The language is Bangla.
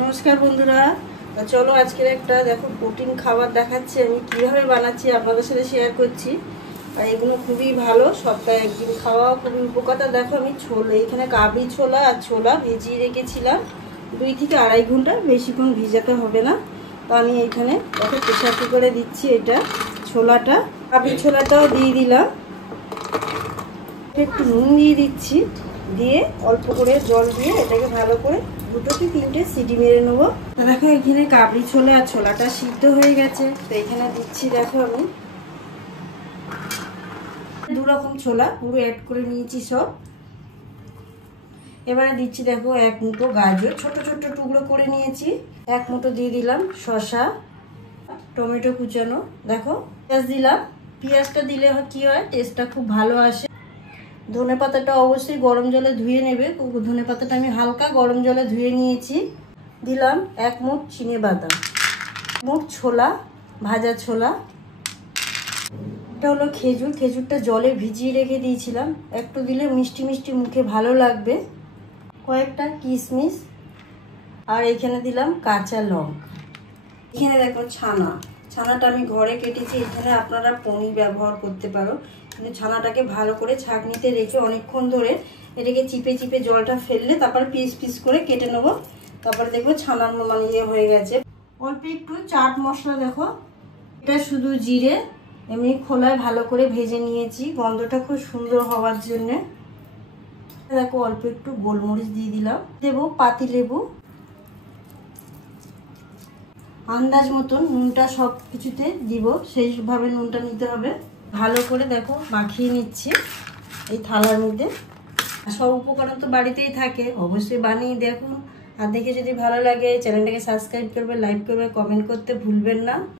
নমস্কার বন্ধুরা, চলো আজকের একটা দেখো প্রোটিন খাবার দেখাচ্ছি আমি কিভাবে বানাচ্ছি আপনাদের সাথে শেয়ার করছি। আর এগুলো খুবই ভালো, সপ্তাহে একদিন খাওয়া খুবই উপকার। দেখো আমি এখানে কাবলি ছোলা আর ছোলা ভিজিয়ে রেখেছিলাম 2 থেকে আড়াই ঘন্টা, বেশিক্ষণ ভিজাতে হবে না। তো আমি এখানে দেখো প্রেসার কুকারে দিচ্ছি এটা ছোলাটা, কাবলি ছোলাটাও দিয়ে দিলাম, একটু নুন দিয়ে দিচ্ছি, দিয়ে অল্প করে জল দিয়ে এটাকে ভালো করে 2 থেকে 3টে সিটি মেরে নেবো। তো দেখো এখানে কাবলি ছোলা আর ছোলাটা সিদ্ধ হয়ে গেছে। তো এখানে দিচ্ছি দেখো আমি 2 রকম ছোলা পুরো অ্যাড করে নিয়েছি সব। এবারে দিচ্ছি দেখো 1 মুঠো গাজর ছোট ছোট টুকরো করে নিয়েছি, 1 মুঠো দিয়ে দিলাম শসা, টমেটো কুচানো, দেখো পেঁয়াজ দিলাম। পেঁয়াজটা দিলে কি হয়, টেস্টটা খুব ভালো আসে। ধনে পাতাটা অবশ্যই গরম জলে ধুয়ে নেবে। ধনে পাতাটা আমি হালকা গরম জলে ধুয়ে নিয়েছি। দিলাম 1 মুঠ চিনেবাদাম, মুঠ ছোলা, ভাজা ছোলা। এটা হলো খেজুর, খেজুরটা জলে ভিজিয়ে রেখে দিয়েছিলাম, একটু দিলে মিষ্টি মিষ্টি মুখে ভালো লাগবে। কয়েকটা কিশমিশ, আর এখানে দিলাম কাঁচা লঙ্কা। এখানে দেখো ছানাটা আমি ঘরে কেটেছি। এখানে আপনারা পনির ব্যবহার করতে পারো, কিন্তু ছানাটাকে ভালো করে ছাঁকনিতে রেখে অনেকক্ষণ ধরে এটাকে চিপে চিপে জলটা ফেললে তারপর পিস পিস করে কেটে নেবো। তারপরে দেখবো ছানার মানে হয়ে গেছে। অল্প একটু চাট মশলা, দেখো এটা শুধু জিরে এমনি খোলায় ভালো করে ভেজে নিয়েছি গন্ধটা খুব সুন্দর হওয়ার জন্যে। দেখো অল্প একটু গোলমরিচ দিয়ে দিলাম, দেবো পাতি লেবু, আন্দাজ মতন নুনটা সব কিছুতে দিব, সেইভাবে নুনটা নিতে হবে। ভালো করে দেখো মাখিয়ে নিচ্ছি এই থালার মধ্যে। সব উপকরণ তো বাড়িতেই থাকে, অবশ্যই বানিয়ে দেখুন। আর দেখে যদি ভালো লাগে চ্যানেলটাকে সাবস্ক্রাইব করবে, লাইক করবে, কমেন্ট করতে ভুলবেন না।